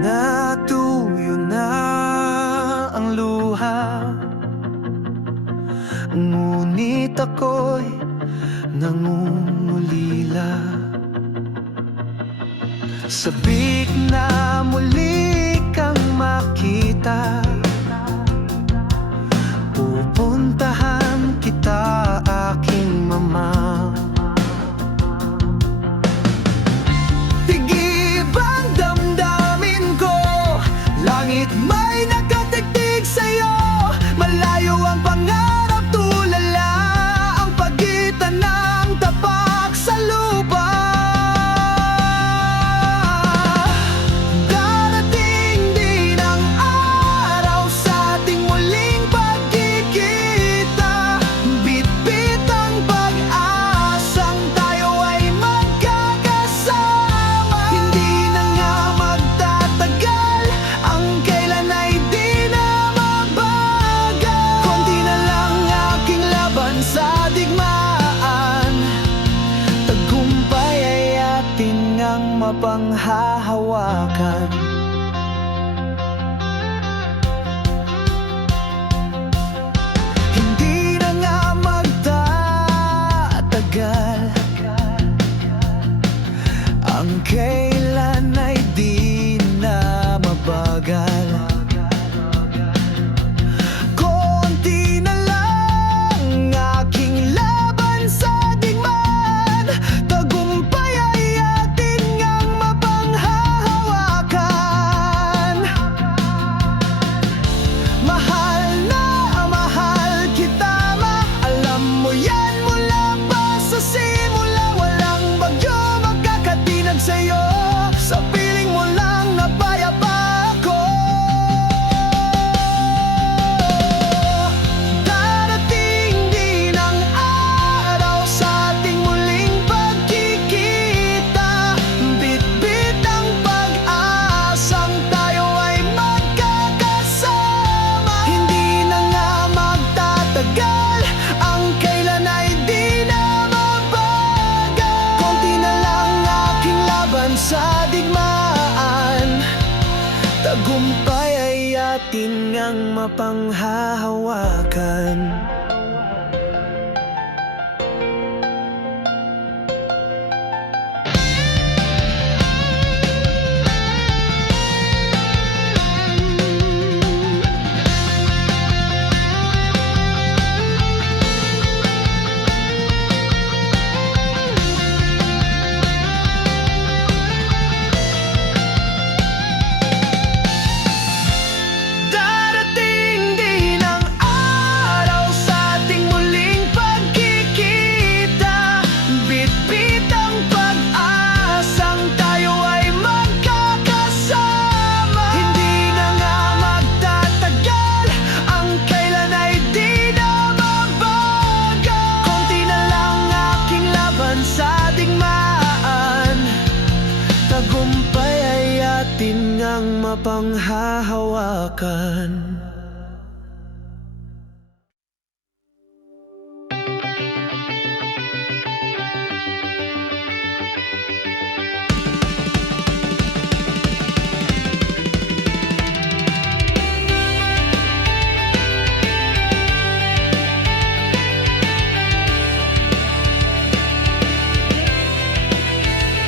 Natuyo na ang luha, ngunit ako'y nangungulila. Sabik na muli kang makita, pupuntahan kita, aking mama. Tigib ang damdamin ko, langit may nakatigtig sa'yo. Malayo ang pangarap, tulala ang pagitan ng tapak sa lupa. Darating din ang araw sa ating muling pagkikita. Bitbit ang pag-asang tayo ay magkakasama. Hindi na nga magtatagal, ang kailan ay di na mabagal. Konti na lang aking laban sa digmaan, tagumpay ay atin ngang mapanghahawakan. Hindi na nga magtatagal, ang kailan ay di na mabagal. Konti na lang aking laban sa digmaan, tagumpay ay atin ngang mapanghahawakan. Mahal na mahal kita, ma, alam mo yan mula pa sa simula. Walang bagyo magkakatinag sa'yo, sa piling mo lang napayapa ako. Darating din ang araw sa ating muling pagkikita. Bitbit ang pag-asang tayo ay magkakasama. Hindi na nga magtatagal, ang kailan ay di na mabagal. Konti na lang aking laban sa digmaan, tagumpay ay atin ngang mapanghahawakan. Darating din ang araw sa ating muling pagkikita. Bitbit ang pag-asang tayo ay magkakasama. Hindi na nga magtatagal, ang kailan ay di na mabagal. Konti na lang aking laban sa digmaan, tagumpay ay atin ngang mapanghahawakan.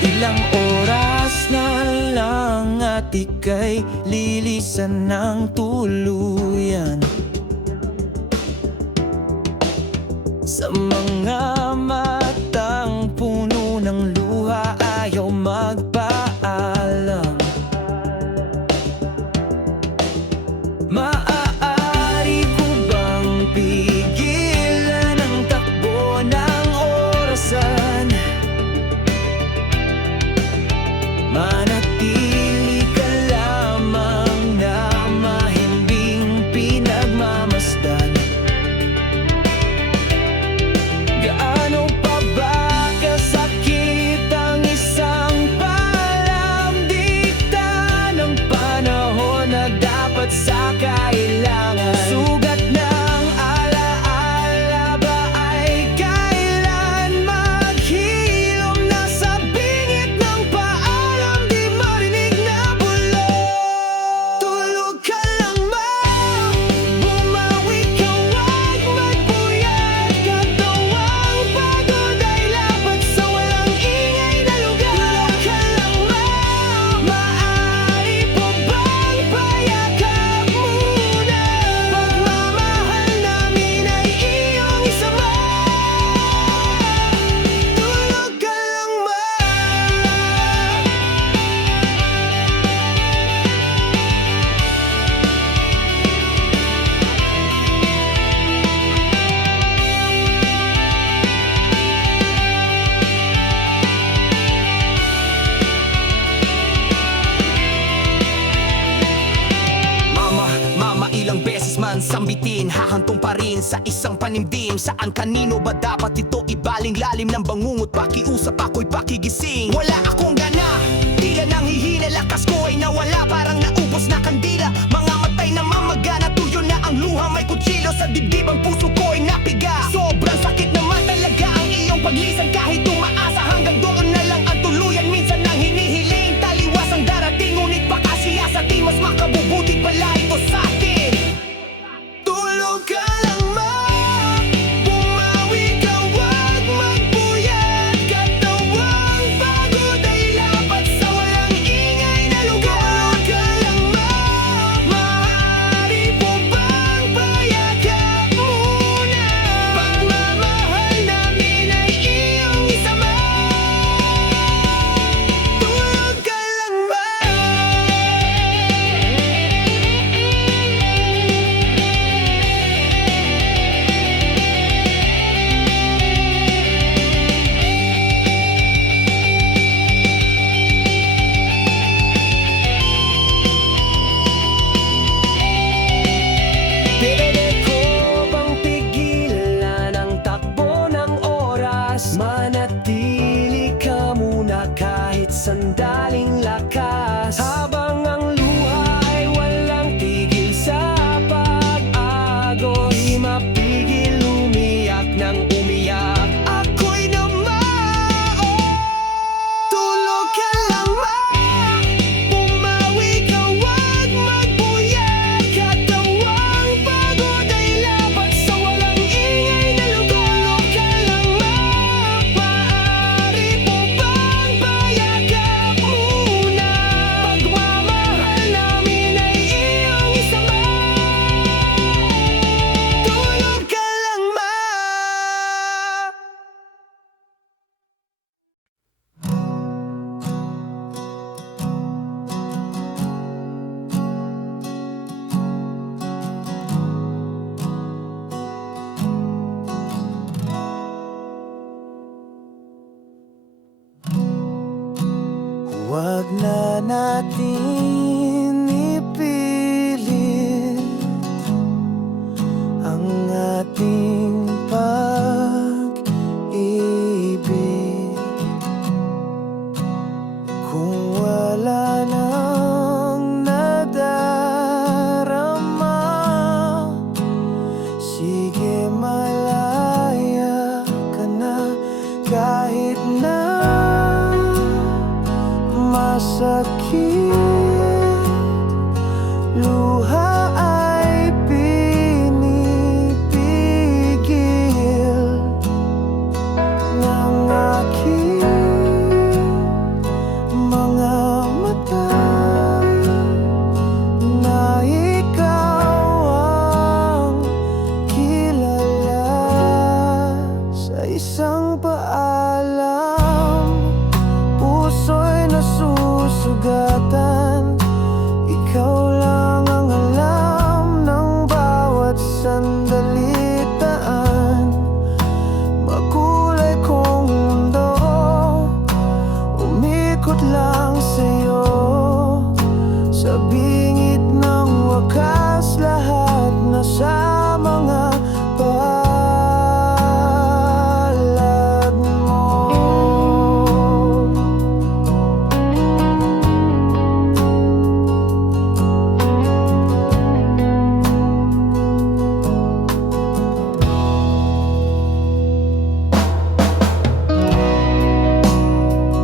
Ilang oras na lang at ika'y lilisan ng tuluyan. Sa mga matang puno ng luha, ayaw magpaalam. Maaari ko bang pigilan ang takbo ng orasan? Manatili ka lamang na mahimbing pinagmamasdan. Gaano pa ba kasakit ang isang palamdikta ng panahon na dapat sa kailangan? Sugat ng alala isang bitin, hahantong pa rin sa isang panimdim. Saan kanino ba dapat ito ibaling? Lalim ng bangungot, pakiusap ako'y pakigising. Wala akong gana, tila nang hihina, lakas ko ay nawala, parang naubos na kandila. Mga matay na mamagana, tuyo na ang luha, may kutsilo sa dibdib, ang puso ko ay napiga. Sobrang sakit naman talaga ang iyong paglisan, kahit umaasa hanggang doon na lang ang tuluyan. Minsan nang hinihiling, taliwas ang darating, ngunit baka siya sa di mas makabubuti pala ito sa atin. Tulog ka lang ma, bumawi ka, wag magbuyat. Katawang pagod ay lapat sa walang ingay na lugar. Tulog ka lang ma, maaari po bang payagap muna? Pagmamahal namin ay iyong isama. Tulog ka lang ma. Pwede ko bang pigilan ang takbo ng oras? Manatili ka muna kahit sandaling lakas, habang ang luha ay walang tigil sa pag-agos. Di mapigil umiyak ng umiyak, ako'y namao. Tulog ka lang ma, bumawi ka, wag magbuyat. Katawang pagod ay lapat sa walang ingay na lugar. Tulog ka lang ma, maaari po bang payagap muna? Pagmamahal namin ay iyong isama. Tulog ka lang ma. Huwag na natin ipilit ang ating pag-ibig kung wala nang nadarama. Sige, malaya ka na kahit na masakit. Luha ay pinipigil ng aking mga mata na ikaw ang kilala. Sa isang paalam, puso'y nasusugatan. Ikaw lang ang alam ng bawat sandalitaan. Makulay kong mundo, umikot lang sa'yo. Sa bingit ng wakas, lahat nasa mga palad mo.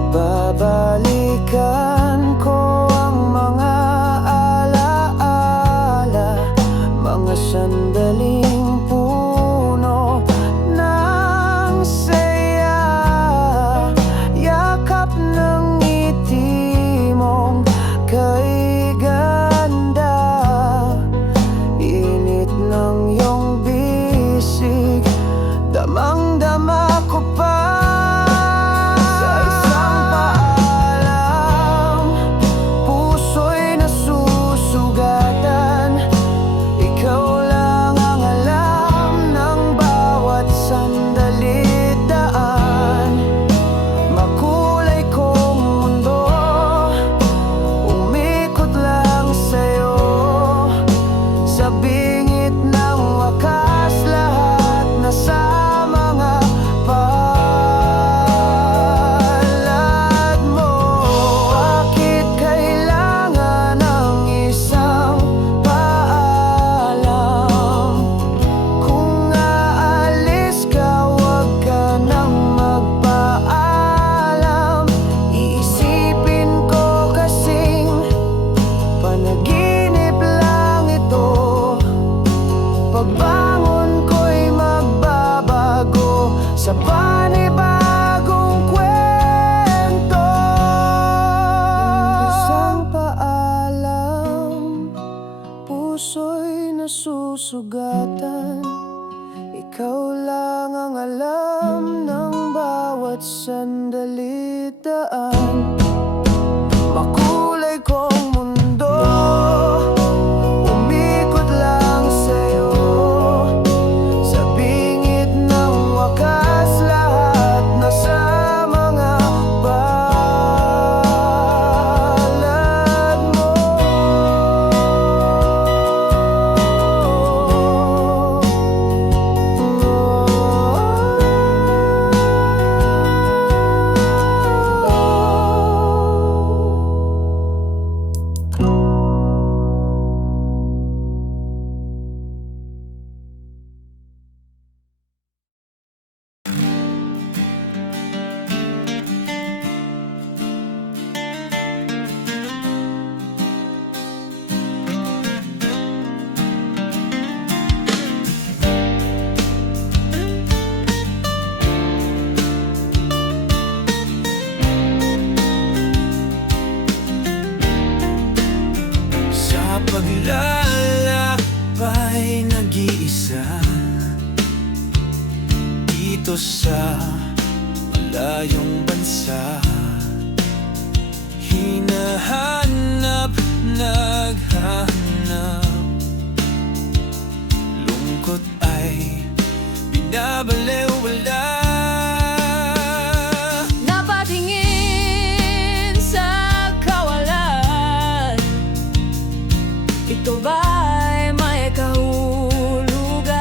Babalikan ko ang mga alaala, mga sandali puso'y nasusugatan. Ikaw lang ang alam ng bawat sandali daan. Makulay kong mundo, umikot lang sa'yo. Sa bingit ng wakas, lahat nasa mga palad mo. Sa paglalakbay nag-iisa dito sa malayong bansa, hinahanap, naghahanap, lungkot ay binabalewala. Napatingin sa kawalan, ito ba'y may kahulugan?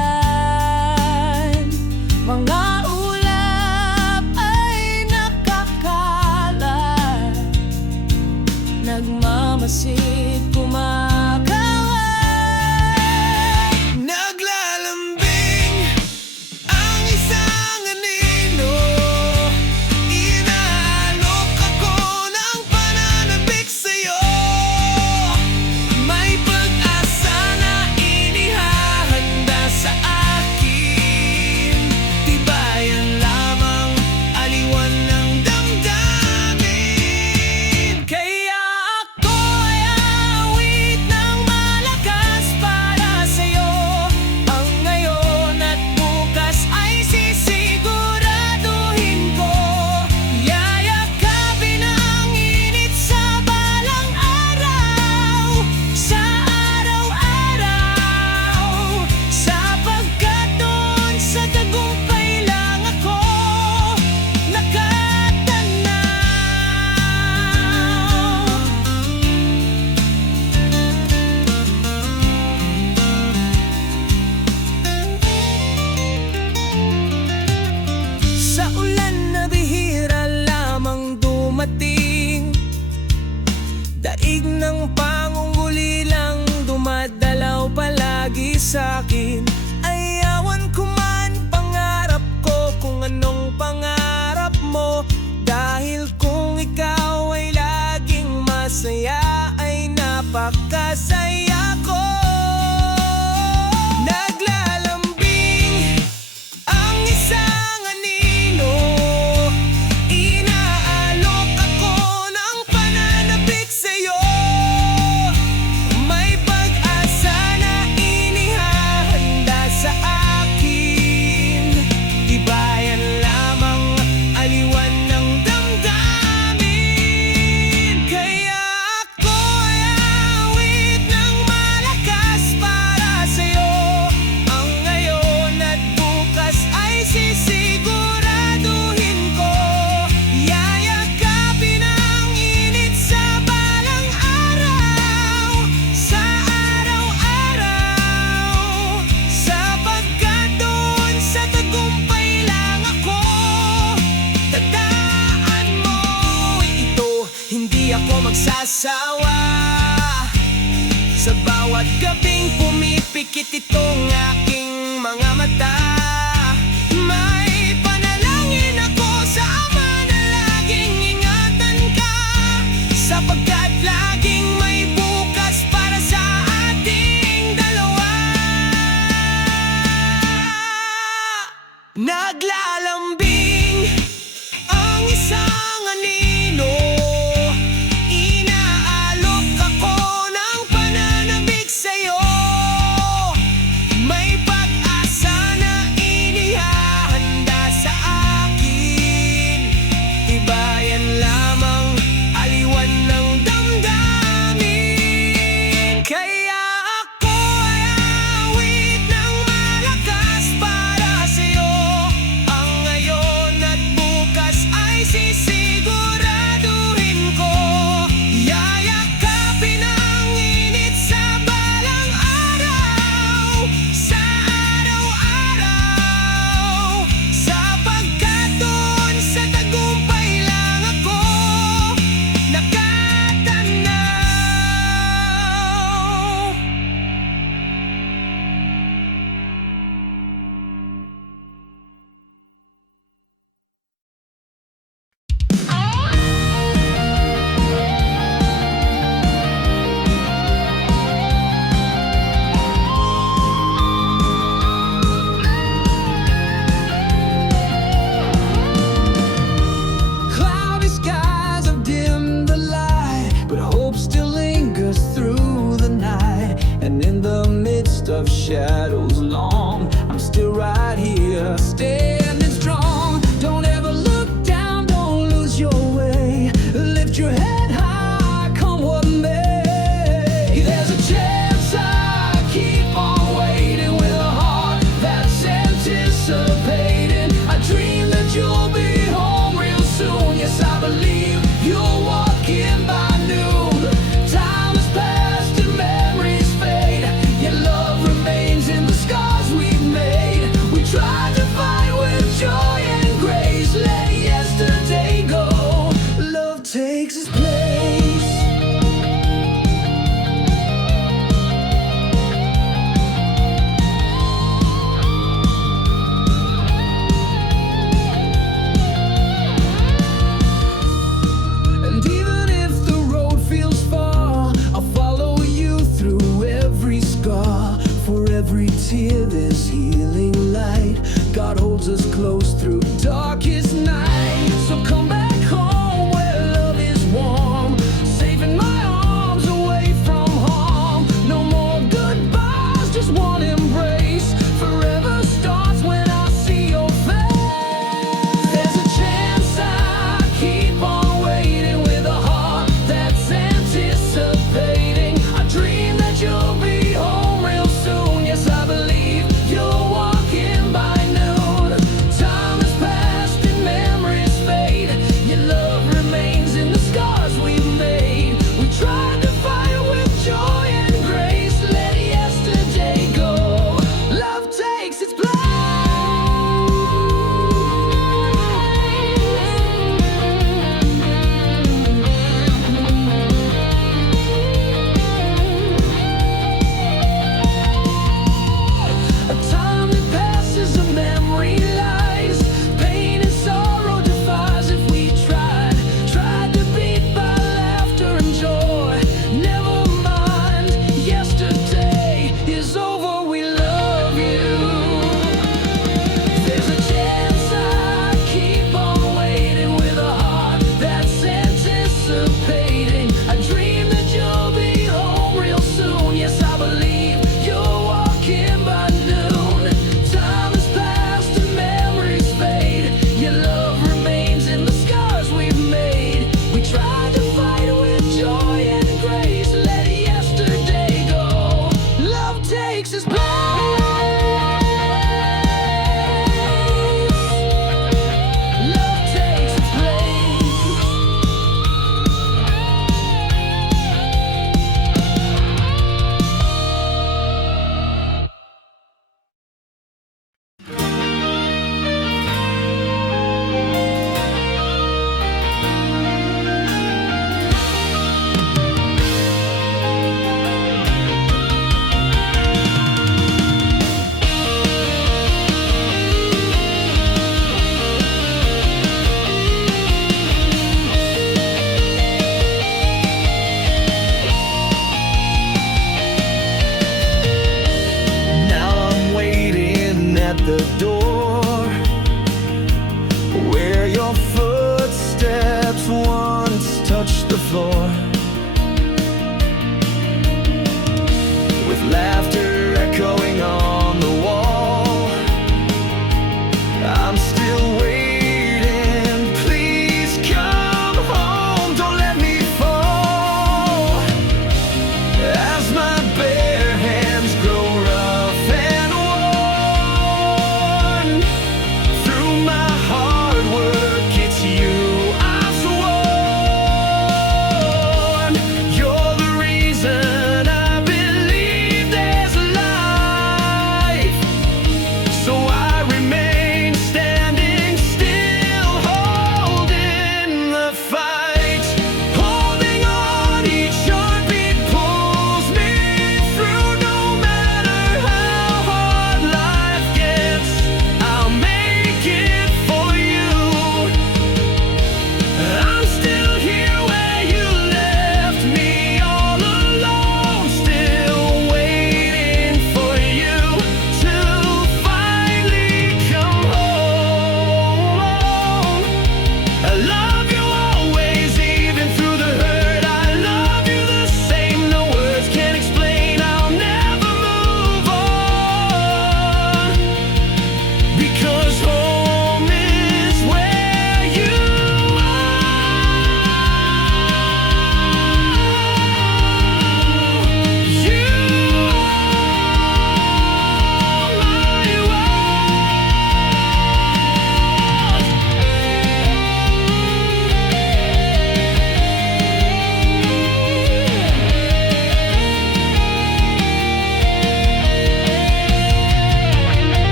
Mga ulap ay nakakalat, nagmamasid, kumakaway. Naglalambing ang isang anino, inaalok ako ng pananabik sa'yo. May pag-asa na inihahanda sa akin, tibayan lamang, aliwan ng damdamin. Kaya ako ay awit ng malakas para sa'yo. Ang ngayon at bukas ay sisiguraduhin ko, yayakapin ang init sa balang araw, sa araw-araw, sapagkat doon sa tagumpay lang ako nakatanaw. Sa ulan na bihira lamang dumating, daig ng pangungulilang dumadalaw palagi sa'kin. Ayawan ko man pangarap ko kung anong pangarap mo, dahil kung ikaw ay laging masaya ay napakasaya ko. Naglalambing ang isang anino, inaalok ako ng pananabik sa'yo. May pag-asa na inihahanda sa akin, tibayan lamang, aliwan ng damdamin. Kaya ako ay awit ng malakas para sa'yo. Ang ngayon at bukas ay sisiguraduhin ko, yayakapin ang init sa balang araw, sa araw-araw, sapagkat doon sa tagumpay lang ako. Tandaan mo ito, hindi ako magsasawa. Sa bawat gabing pumipikit itong aking mga mata, may panalangin ako sa Ama na laging ingatan ka, sapagkat laging may bukas para sa ating dalawa. Naglalambing ang isang anino, inaalok ako ng pananabik sa'yo. it's here, this healing light. God holds us close through darkest night. So come back home where love is warm, saving my arms away from harm. No more goodbyes, just one embrace. Forever starts when I see your face. There's a chance I keep on waiting with a heart that's anticipating. I dream that you'll be home real soon. Yes, I believe you'll walk in by noon. Time has passed and memories fade. Your love remains in the scars we've made. We tried to fight with joy and grace. Let yesterday go. Love takes its place. A time that passes, a memory lies. Pain and sorrow defies if we tried to beat by laughter and joy. Never mind, yesterday is over, we love you. There's a chance I keep on waiting with a heart that's anticipating. I dream that you'll be home real soon. Yes, I believe you'll walk in by noon. Time has passed and memories fade. Your love remains in the scars we've made. We tried to fight with joy and grace. Let yesterday go. Love takes its place. Love takes its place. Now I'm waiting at the door where your footsteps once touched the floor. With laughter echoing on the wall, I'm still waiting. Please come home, don't let me fall. As my bare hands grow rough and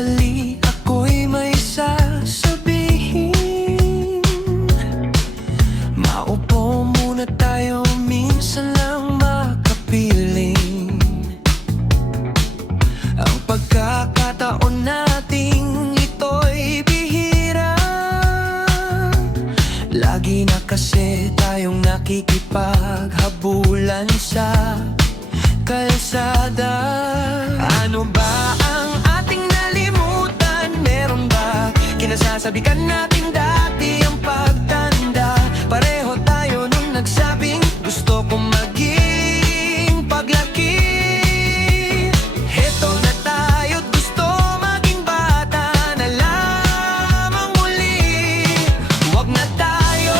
sandali ako'y may sasabihin. Maupo muna tayo, minsan lang makapiling. Ang pagkakataon nating ito'y bihira. Lagi na kasi tayong nakikipaghabulan sa kalsada. Ano ba ang ating nalimutan? Meron ba kinasasabikan natin dati ang pagtanda? Pareho tayo nung nagsabing gusto kong maging paglaki. Heto na tayo't gusto maging bata na lamang muli. Huwag na tayo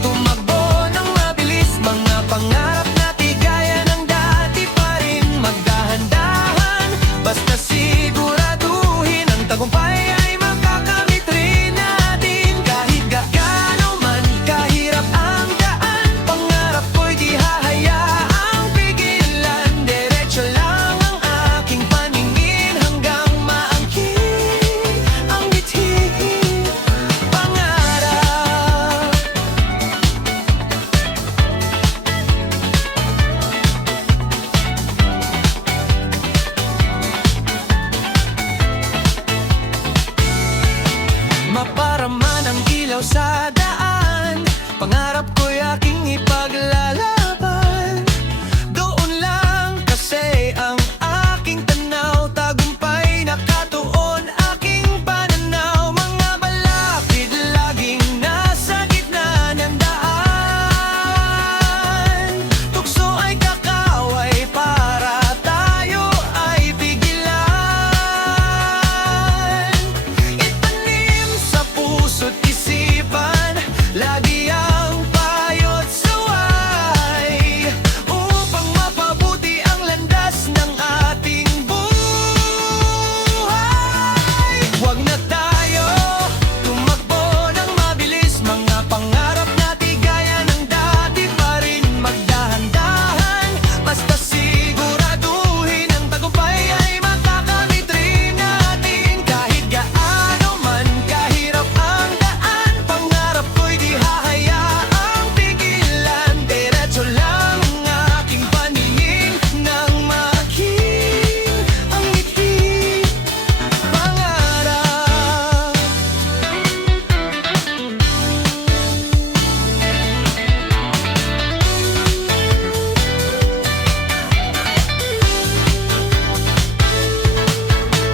tumakbo ng mabilis. Mga pangarap natin gaya ng dati pa rin. Magdahan-dahan, basta siguraduhin ang tagumpay ay makakamit rin natin. Kahit gaano man kahirap ang daan, pangarap ko'y di hahayaang pigilan. Diretso lang ang aking paningin hanggang maangkin ang bitihin pangarap. Maparaman ang ilaw sa daan, pangarap ko'y aking ipaglalaban. Doon lang kasi ang aking tanaw, tagumpay nakatuon aking pananaw. Mga balakid laging nasa gitna ng daan. Tukso ay kakaway para tayo ay pigilan. Itanim sa puso't isipan lagi ang payo't saway, upang mapabuti ang landas ng ating buhay. Huwag na tayo tumakbo ng mabilis. Mga pangarap natin gaya ng dati pa rin. Magdahan-dahan, basta siguraduhin ang tagumpay ay makakamit rin natin. Kahit gaano man kahirap ang daan, pangarap ko'y di hahayaang pigilan. Diretso lang ang aking paningin nang makin ang ngiti pangarap.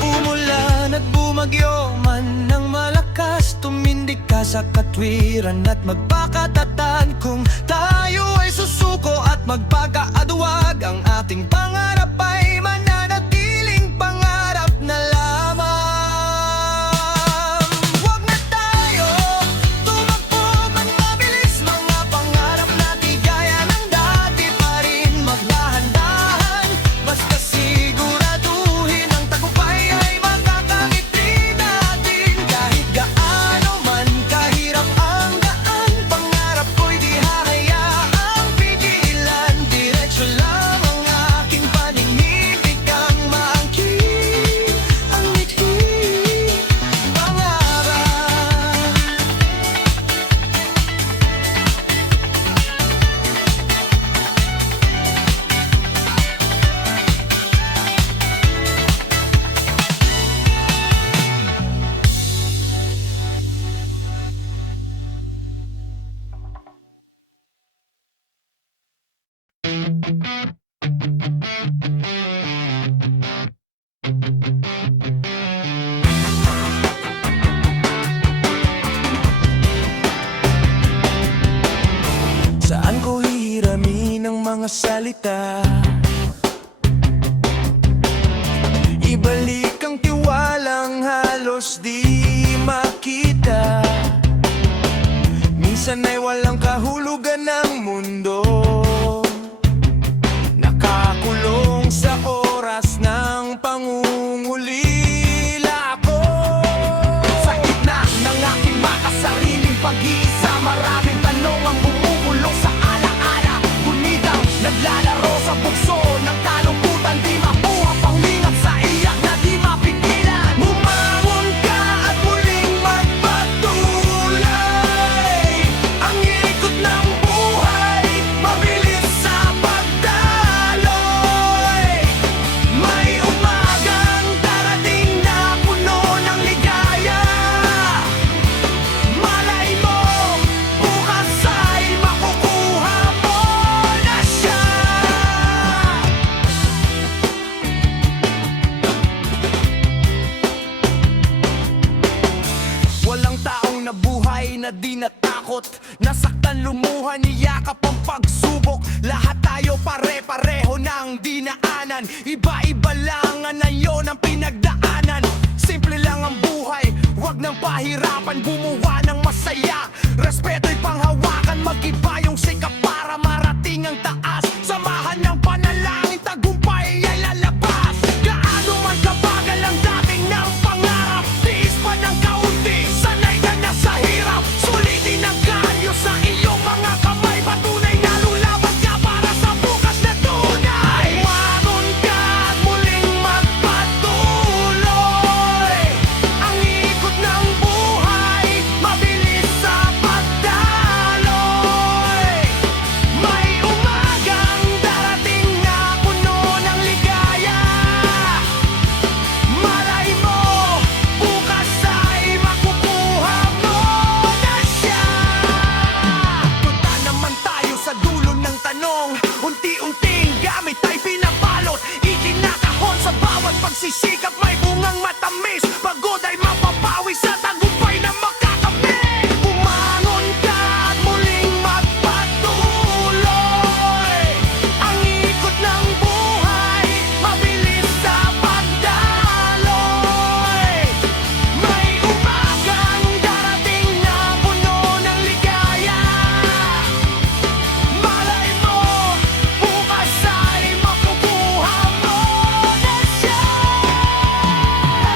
Umulan at bumagyo man ng malakas, tumindig ka sa katwiran at magpakatatag. Kung tayo ay susuko at magpakaaduwag, ang ating pangarap ay mananatiling pangarap na lamang. Huwag na tayo tumakbo ng mabilis. Mga pangarap natin gaya ng dati pa rin. Magdahan-dahan, basta siguraduhin ang tagumpay ay makakamit rin natin. Kahit gaano man kahirap ang daan, pangarap ko'y di hahayaang pigilan. Diretso lang ang aking paningin, ikang maangkin ang ngiti pangarap. Saan ko hihiramin ang mga salita? Ibalik ang tiwalang halos di makita. Minsan ay walang kahulugan ng mundo, nakakulong sa oras ng pangungulila ko. Sa gitna ng aking makasariling pag-iisa, maraming tanong ang bumubulong sa alaala. Ngunit ang naglalaro sa bukso ng kalungkutan, di makuha panglingat sa iyak na di mapigilan. pagod, nasaktan, lumuha, niyakap ang pagsubok. Lahat tayo pare-pareho ng dinaanan. Iba-iba lang ngayon ang pinagdaanan. Simple lang ang buhay, wag nang pahirapan. Bumuha ng masaya, respeto'y panghawakan. Mag-iba yung sikap para marating ang taas. Samahan ng panalangin, tagumpay ay lalabas. Gaano man kabagal ang dating ng pangarap, tiis pa ng kaunti, sanay ka na sa hirap. Sulitin ang kalyo sa iyong mga kamay. Patunay na lulaban ka para sa bukas na tunay. Umangon ka at muling magpatuloy. Ang ikot ng buhay, mabilis sa pagdaloy. May umagang darating na puno ng ligaya. Malay mo, bukas ay makukuha mo na siya. Punta naman tayo sa dulo ng tanong. Unti-unting gamit ay pinabalot, ikinakahon sa bawat pagsisikap. May bungang matamis, pagod ay mapapawi sa tagumpay na makakamit. Umangon ka at muling magpatuloy. Ang ikot ng buhay, mabilis sa pagdaloy. May umagang darating na puno ng ligaya. Malay mo, bukas ay makukuha mo na siya.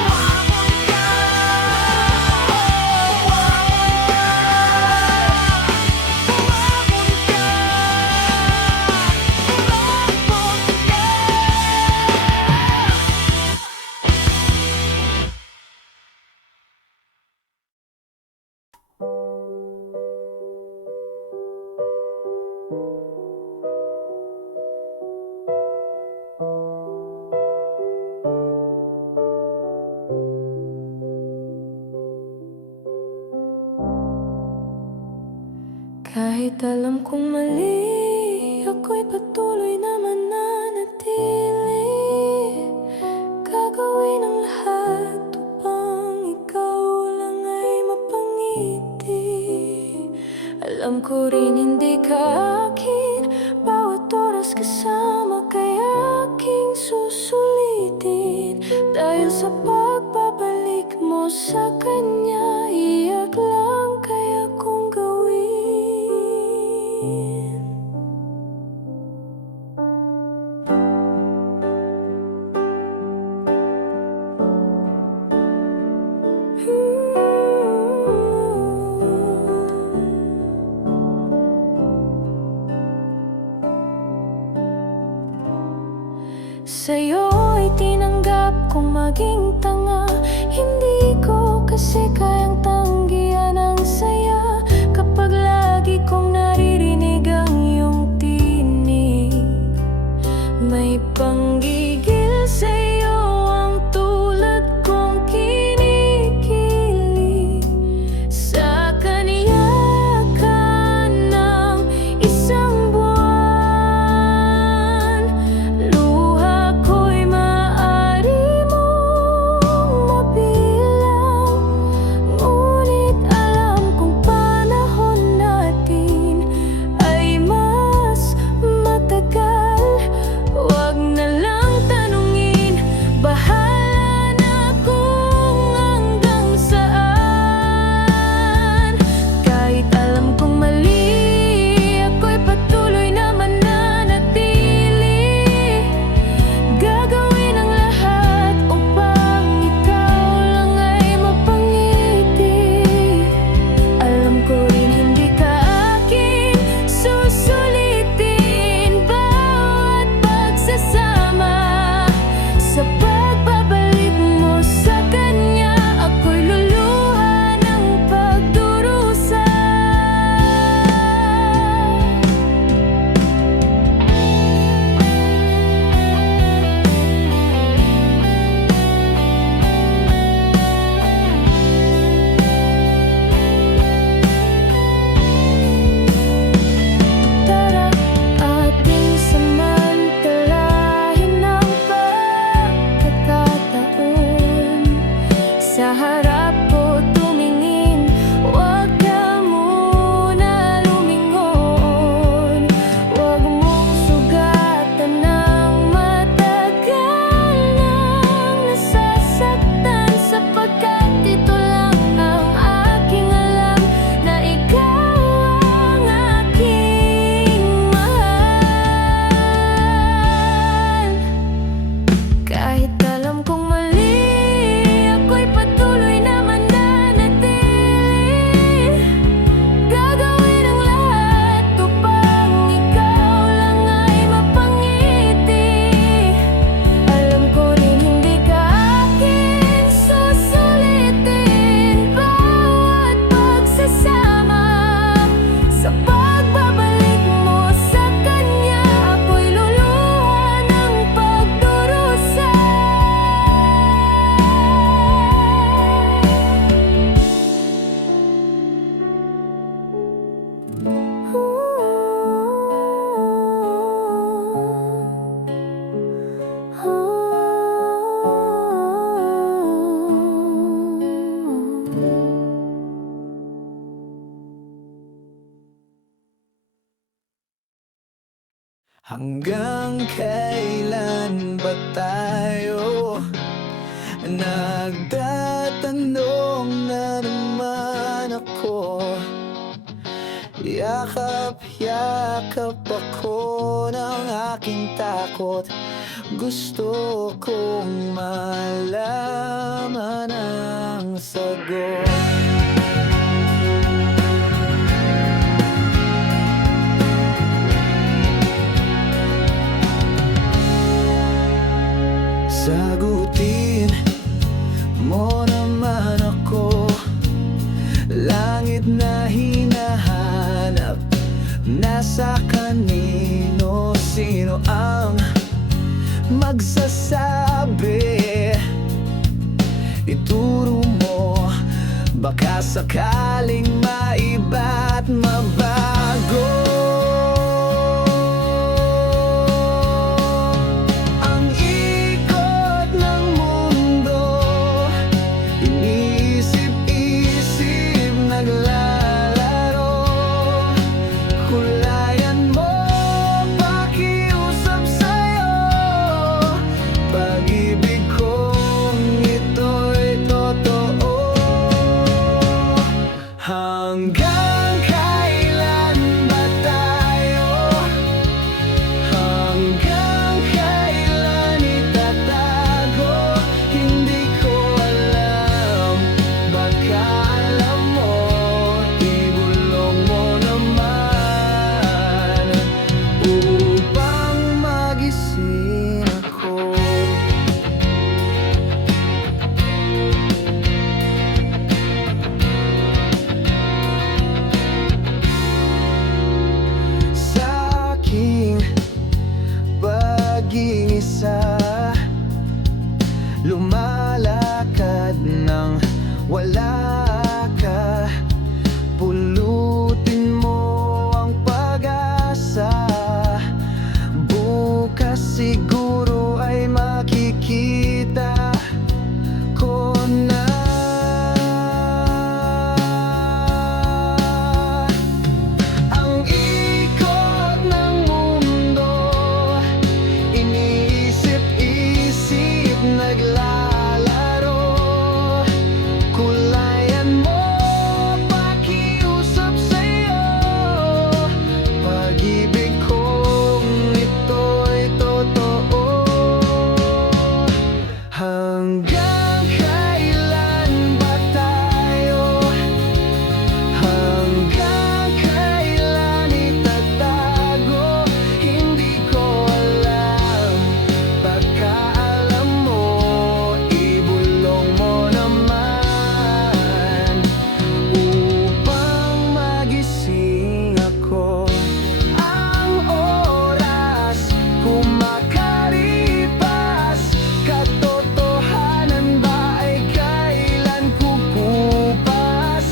Umangon ka, Kahit alam kong mali, ako'y patuloy na mananatili. Gagawin ang lahat upang ikaw lang ay mapangiti. Alam ko rin hindi ka akin, bawat oras kasama kay aking susulitin. Dahil sa pagbabalik mo sa kanya, iyak lang kaya kong gawin. Sa'yo'y tinanggap kong maging tanga. Hindi ko kasi kayang tanggihan ang saya kapag lagi kong naririnig ang iyong tinig. May panggigil sa'yo ang tulad kong kinikilig. Sa kanya ka ng isang buwan, luha ko'y maaari mong mabilang. Ngunit Hanggang kailan ba tayo nagtatanong na naman ako? Yakap-yakap ako ng aking takot. Gusto kong malaman ang sagot. Sagutin mo naman ako, langit na hinahanap, nasa kanino? Sino ang magsasabi? Ituro mo, baka sakaling maiba at mabago. Hanggang kailan ba tayo? Hanggang kailan itatago? Hindi ko alam, baka alam mo, ibulong mo naman upang magising ako. Isa, lumalakad nang wala ka. Pulutin mo ang pag-asa, bukas siguro ay makikita ko na. Ang ikot ng mundo, iniisip-isip, naglalaro. Kulayan mo, pakiusap sa'yo, pag-ibig kong ito'y totoo. Hanggang kailan ba tayo? Hanggang kailan itatago? Hindi ko alam, baka alam mo, ibulong mo naman upang magising ako. Ang oras kumakalipas, katotohanan ba ay kailan kukupas?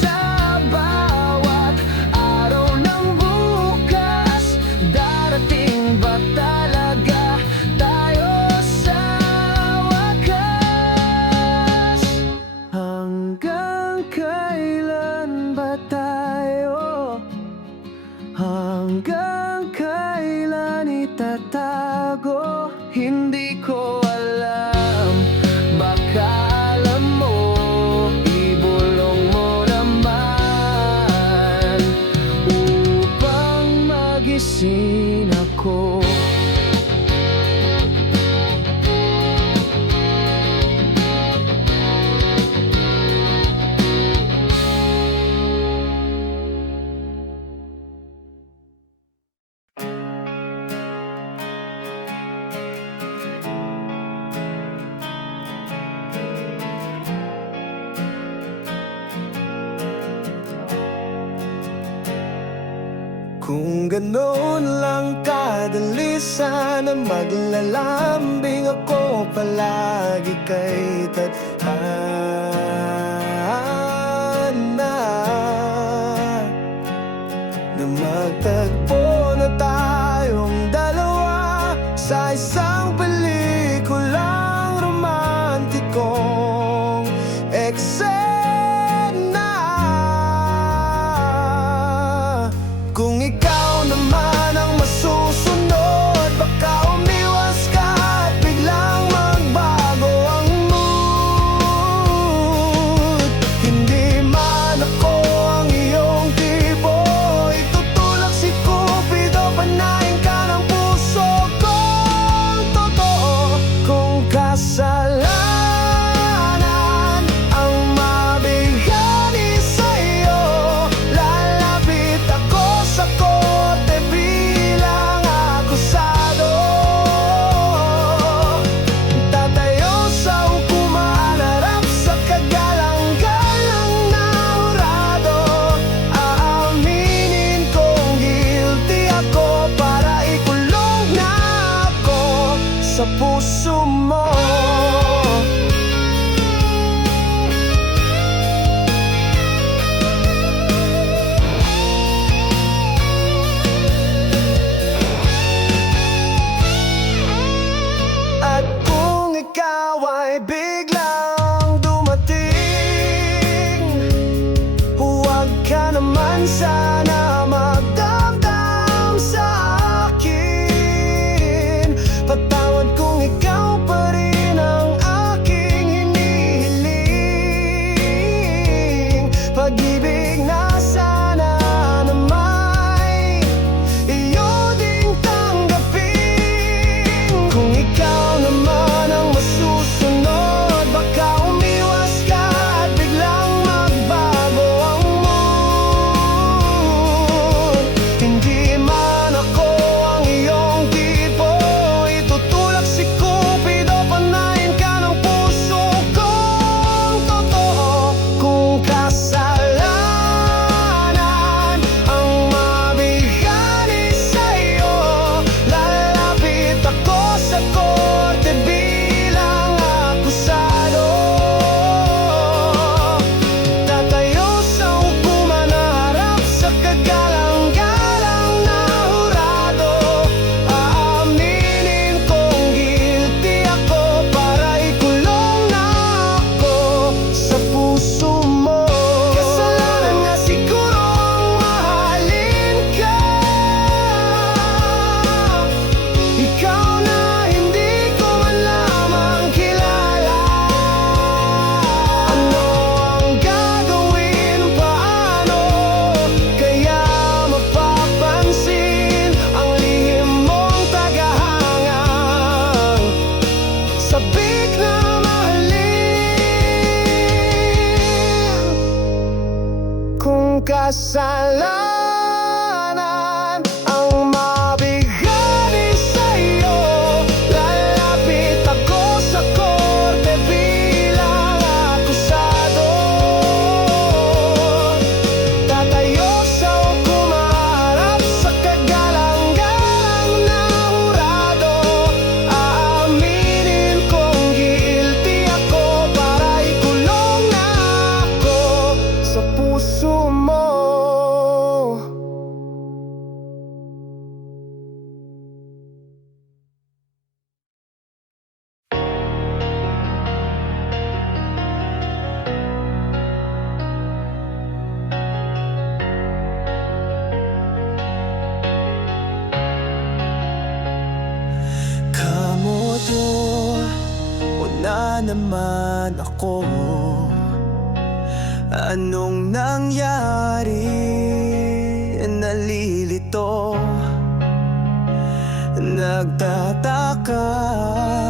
Sa bawat araw ng bukas, darating ba talaga tayo sa wakas? Hanggang kailan ba tayo? Hanggang kailan itatago? Hindi ko alam, baka alam mo, ibulong mo naman upang magising ako. Kung ganoon lang kadali, sana maglalambing ako palagi kay tadhana, na magtagpo na tayong dalawa sa isang pelikulang romantikong eksena. Kung ikaw naman ang masusunod, puso mo. At kung ikaw ay biglang dumating, huwag ka naman sana magdamdam sa akin. Patawad kung ikaw pa rin ang aking hinihiling. Pag-ibig na sana na may iyo ding tanggapin. Kung ikaw naman ang masusunod, baka umiwas ka at biglang magbago ang mood. Hindi man ako ang iyong tipo, itutulak si Cupido, panayin ka ng puso kong totoo. Kung kasalanan ang mabighani sa'yo, lalapit ako sa korte bilang akusado. Tatayo sa hukuman na harap sa kagalang-galang na hurado. Aaminin kong guilty ako para ikulong na ako sa puso mo. Kasalanan nga siguro ang mahalin ka. Ikaw na hindi ko man lamang kilala. Ano ang gagawin, paano kaya mapapansin ang lihim mong tagahangang sabik na mahalin? Kung kasalanan ang mabighani sa'yo, lalapit ako sa korte bilang akusado. Tatayo sa hukuman harap sa kagalang-galang na hurado. Aaminin kong guilty ako para ikulong na ako sa puso mo. Kamoto, una naman ako. Anong nangyari? Nalilito, nagtataka,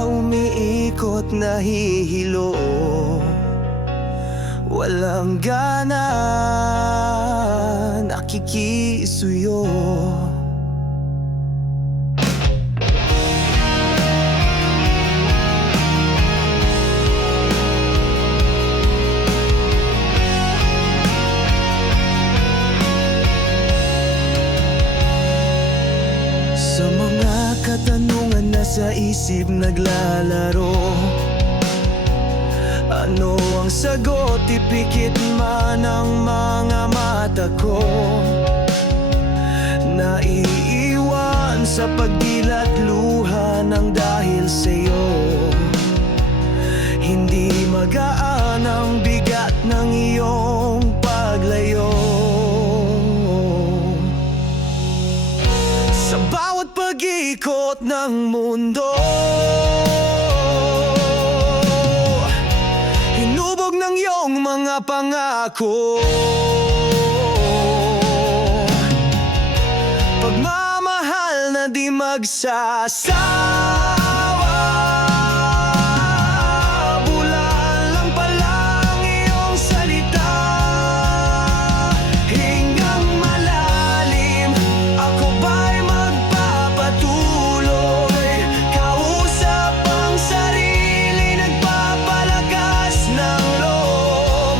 umiikot, nahihilo. Walang gana, nakikisuyo. Sa mga katanungan na sa isip naglalaro, ano ang sagot? Ipikit man ang mga mata ko. Naiiwan sa pagdilat luha ng dahil sa'yo. Hindi magaan ang bigat ng iyong paglayo. Sa bawat pag-ikot ng mundo, hinubog ng iyong mga pangako. Pagmamahal na di magsasawa. Bulan lang pala ang iyong salita. Hingang malalim, ako ba'y magpapatuloy? Kausap ang sarili, nagpapalakas ng loob.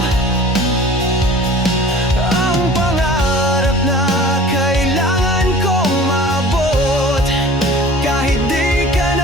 Ang pangarap na kailangan kong maabot, kahit di ka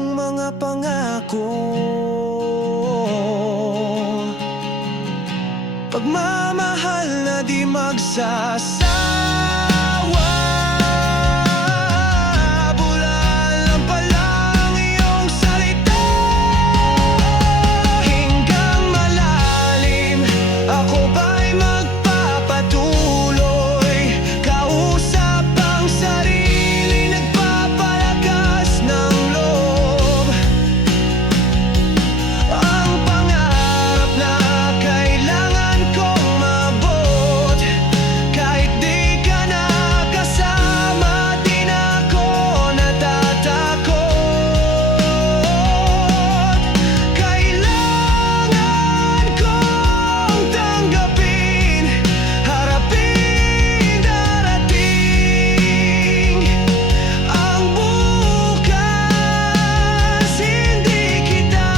iyong mga pangako. Pagmamahal na di magsasawa. Bulalan pa lang iyong salita, hinggang malalim. Ako ba'y magpapatuloy? Kausap ang sarili, nagpapalakas ng loob. Ang pangarap na kailangan kong maabot, kahit di ka nakasama, di na ako natatakot. Kailangan kong tanggapin, harapin darating. Ang bukas, hindi kita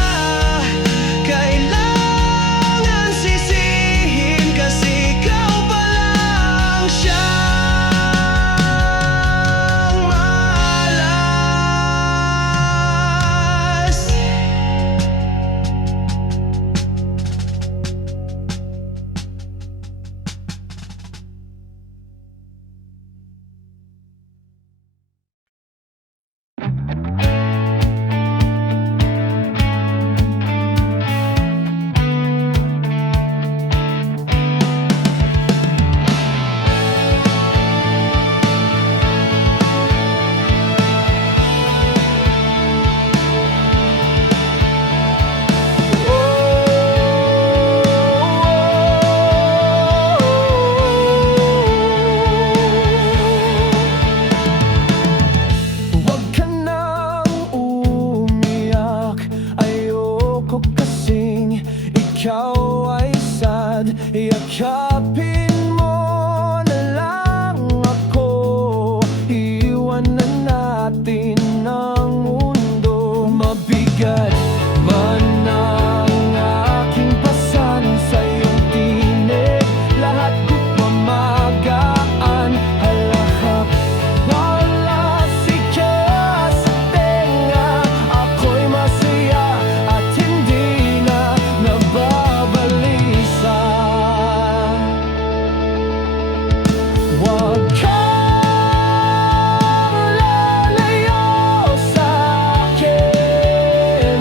kailangan sisihin, kasi ikaw pa lang siyang malas. Huwag ka nang umiyak, ayoko kasing ikaw ay sad. Yakapin mo na lang ako, iwanan natin ang mundo. Mabigat man ang aking pasan sa iyong tinig, lahat ko't mamagaan. Halakap, wala sika sa tenga, ako'y masaya at hindi na nababalisa. Huwag kang lalayo sa'kin,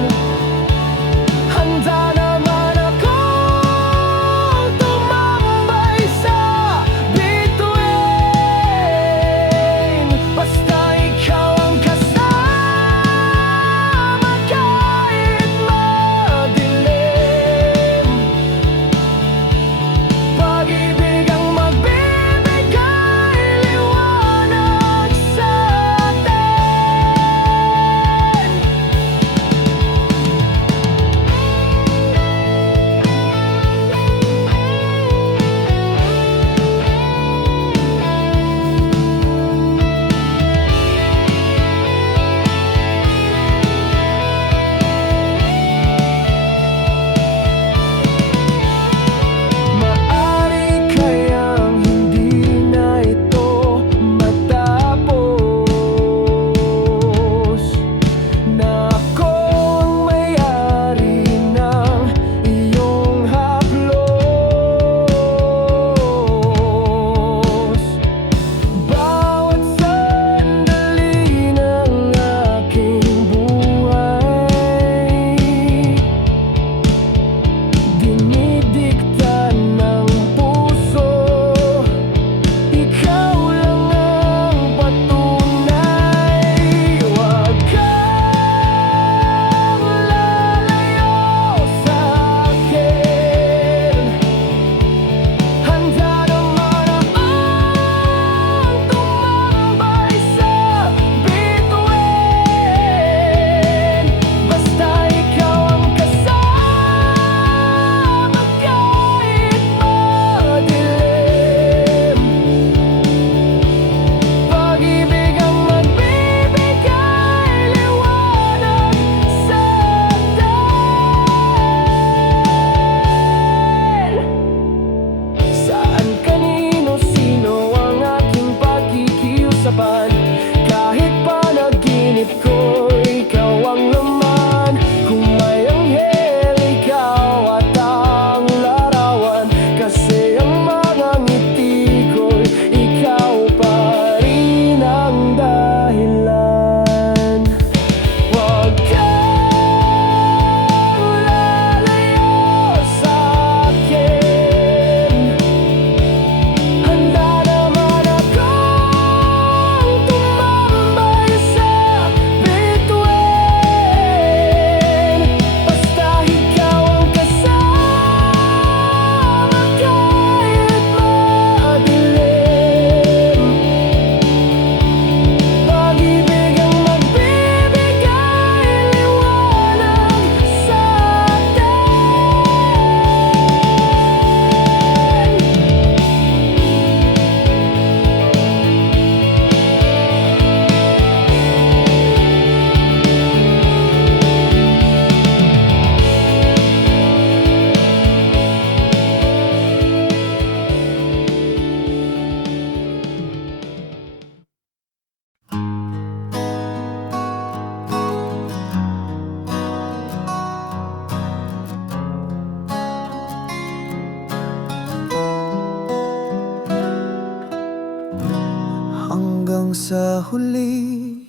hanggang sa huli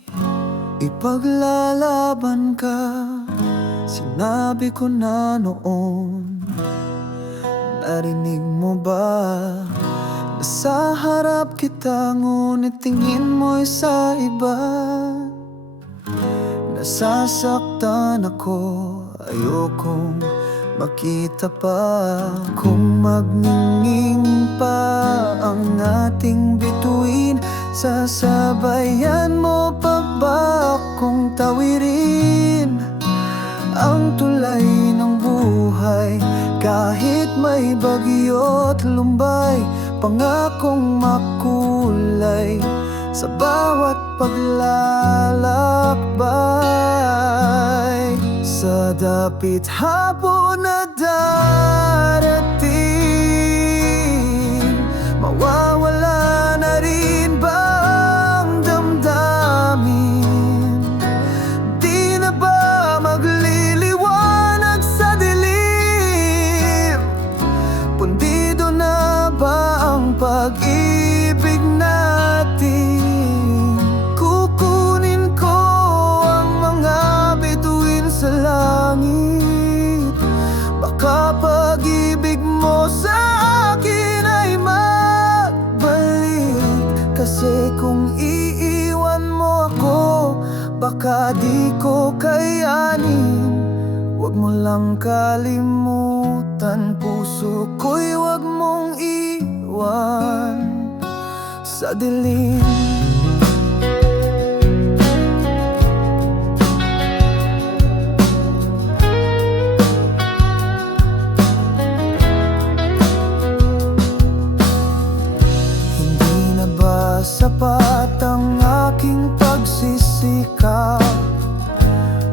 ipaglalaban ka. Sinabi ko na noon, narinig mo ba? Nasa harap kita ngunit tingin mo'y sa iba. Nasasaktan ako, ayokong makita pa. Kung magningning pa ang ating bituin, sasabayan mo pa ba akong tawirin ang tulay ng buhay? Kahit may bagyo't lumbay, pangakong makulay sa bawat paglalakbay. Sa dapit hapon na darating, mawawala na rin ba ang damdamin? Di na ba magliliwanag sa dilim? Pundido na ba ang pag-ibig natin? Kukunin ko ang mga bituin sa langit. Baka pag-ibig mo sa akin ay magbalik. Kasi kung iiwan mo ako, baka di ko kayanin. Huwag mo lang kalimutan, puso ko'y huwag mong iwan sa dilim. Hindi na ba sapat ang aking pagsisikap?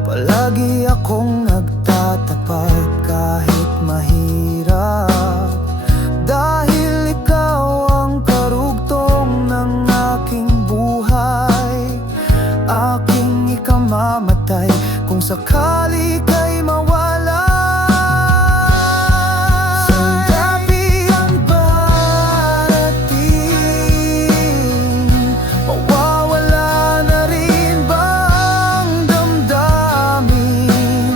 Palagi akong nagtatapat kahit mahirap, dahil ikaw ang karugtong ng aking buhay. Aking ikamamatay kung sakali ka'y mawala. Sandabi ang parating, mawawala na rin ba ang damdamin?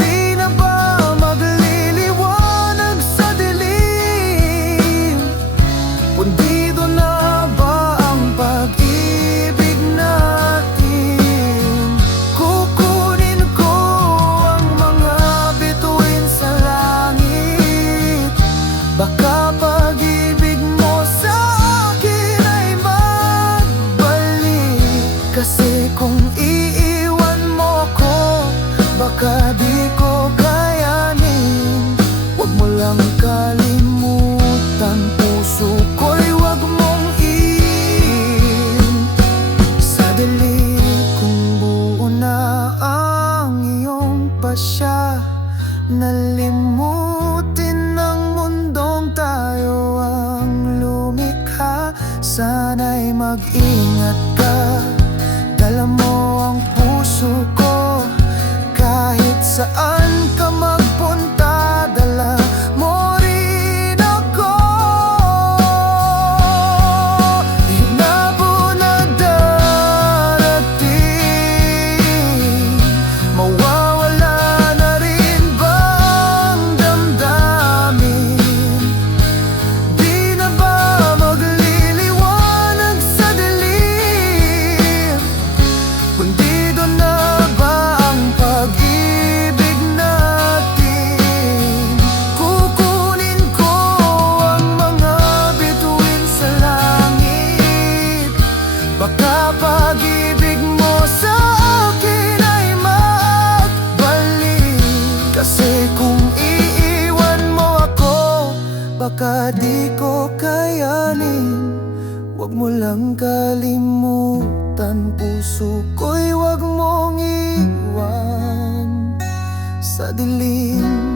Di na ba magliliwanag sa dilim? Pundido na ba ang pag-ibig natin? Kukunin ko ang mga bituin sa langit. Baka pag-ibig mo sa akin ay magbalik. Kasi kung iiwan mo ako, baka di ko kayanin. Huwag mo lang kalimutan, puso ko'y huwag mong iin sa dilim. Kung buo na ang iyong pasya, nalimutin ng mundong tayo ang lumikha. Sana'y mag-ingat ka, dala mo ang puso ko. Kahit saan ka magpunta, dala mo rin ako. Hinabo na darating, mawawala na rin ba ang damdamin? Di na ba magliliwanag sa dilim? Pundido na ba ang pag-ibig natin? Kukunin ko ang mga bituin sa langit. Baka pag-ibig mo sa akin ay magbalik. Kasi kung iiwan mo ako, baka di ko kayanin. Huwag mo lang kalimutan, puso ko'y huwag mong iwan sa dilim.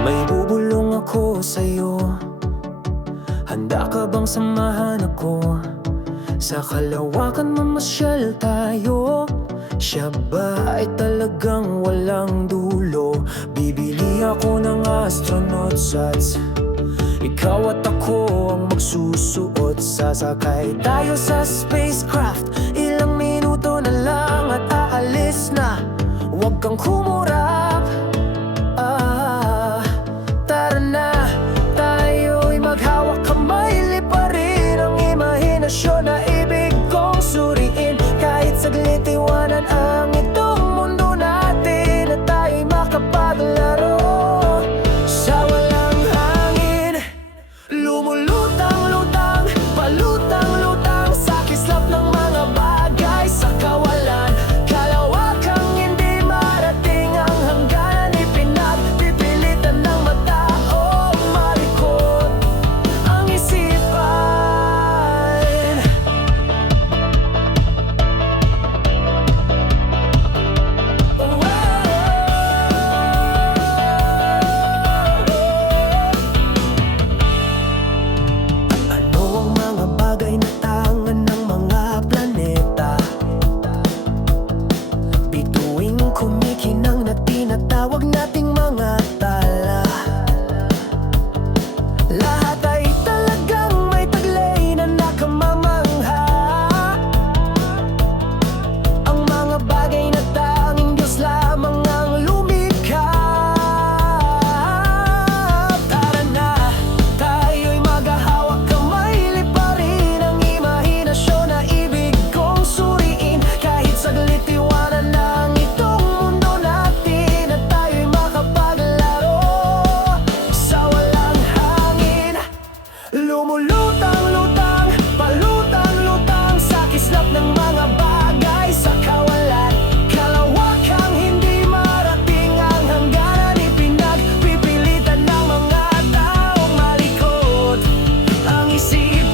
May bubulong ako sa'yo ko. Sa kalawakan mamasyal tayo. Siya ba ay talagang walang dulo? Bibili ako ng astronaut suits. Ikaw at ako ang magsusuot. Sasakay tayo sa spacecraft. Ilang minuto na lang at aalis na. Huwag kang kumurap. Tara na, tayo'y maghawak kamay. Liparin ang imahinasyon na ibig kong suriin. Kahit saglit iwanan ang itong mundo natin, at tayo'y makapaglaro sa walang hangin. Lumulutang-lutang, palutang-lutang sa kislap ng mga bagay sa kawalan. Kalawakang hindi marating ang hangganan, ipinagpipilitan ng mata o malikot ang isipan. Ano ang mga bagay na tangan ng mga planeta? Bituing kumikinang na tinatawag nating mga tala. Lahat ay talagang may taglay na nakamamangha. Ang mga bagay na tanging Diyos lamang ang lumikha. Tara na, tayo'y maghahawak kamay. Liparin ang imahinasyon na ibig kong suriin. Kahit saglit iwanan ng itong mundo natin, at tayo'y makapaglaro sa walang hangin. Lumulutang-lutang, palutang-lutang sa kislap ng mga bagay sa kawalan. Kalawakang hindi marating ang hangganan, ipinagpipilitan ng mga taong malikot ang isipan.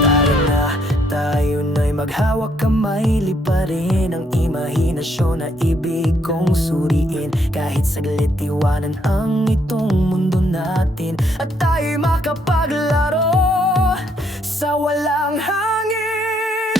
Tara na, tayo na'y maghawak kamay. Liparin ang imahinasyon na ibig kong suriin. Kahit saglit iwanan ang itong mundo natin, at tayo'y makapaglaro sa walang hangin.